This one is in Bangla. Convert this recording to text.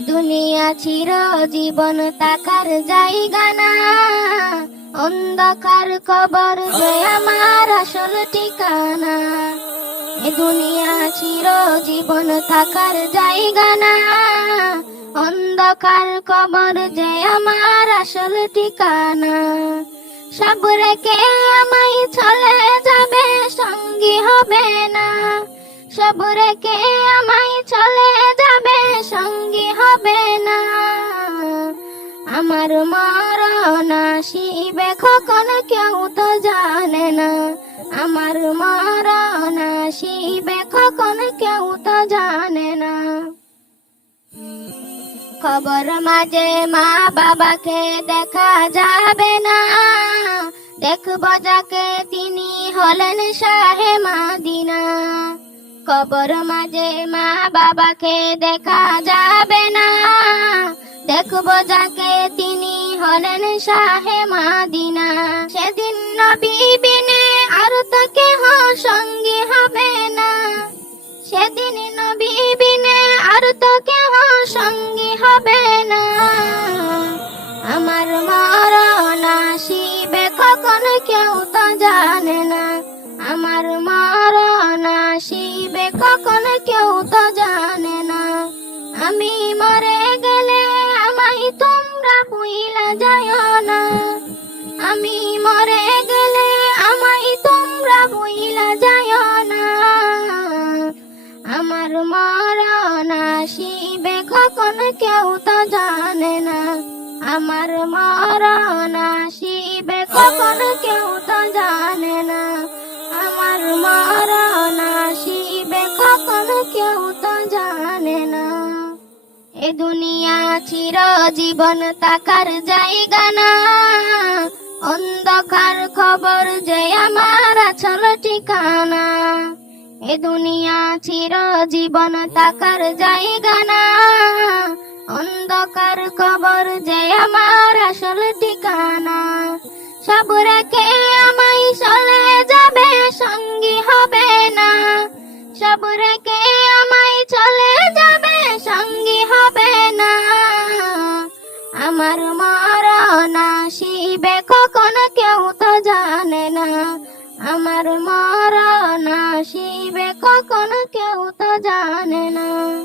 দুনিয়া চির জীবন তাকার জায়গা না। অন্ধকার কবর যে আমার আসল ঠিকানা। এ দুনিয়া চির জীবন থাকার জায়গা না। অন্ধকার কবর যে আমার আসল ঠিকানা। সব রেখে আমায় চলে যাবে সঙ্গী হবে না। সব রেখে আমায় চলে যাবে আমার মরণ আসিবে কখন কেউ তো জানে না। আমার মরণ আসিবে কখন কেউ তো জানে না। খবর মাঝে মা বাবাকে দেখা যাবে না। দেখব যাকে তিনি হলেন শাহে মাদিনা। কবর মাঝে মা বাবাকে দেখা যাবে না। দেখব যাকে তিনি হলেন শাহে মাদিনা। সেদিন নবী বিনে আর তো কেহ সঙ্গী হবে না। সেদিন নবী বিনে আর তো কেহ সঙ্গী হবে না। আমার মরণ আসিবে কখন কেউ তো জানে না। আমার মরণ আসিবে কখন কেউ তো যায় না আমি মরে গেলে আমায় তোমরা বইলা যায় না আমার মরণ আসিবে কখন কেউ তো জানে না। আমার মরণ আসিবে কখন কেউ তো জানে দুনিয়া চির জীবন তাকার জায়গা না। অন্ধকার খবর যে আমার আসল ঠিকানা। এ দুনিয়া চির জীবন তাকার জায়গা না। অন্ধকার খবর যে আমার আসল ঠিকানা। সব রেখে আমায় চলে যাবে, সঙ্গী হবে না। সব রেখে আমার মরণ আসিবে কখন কেউ তো জানে না। আমার মরণ আসিবে কখন কেউ তো জানে না।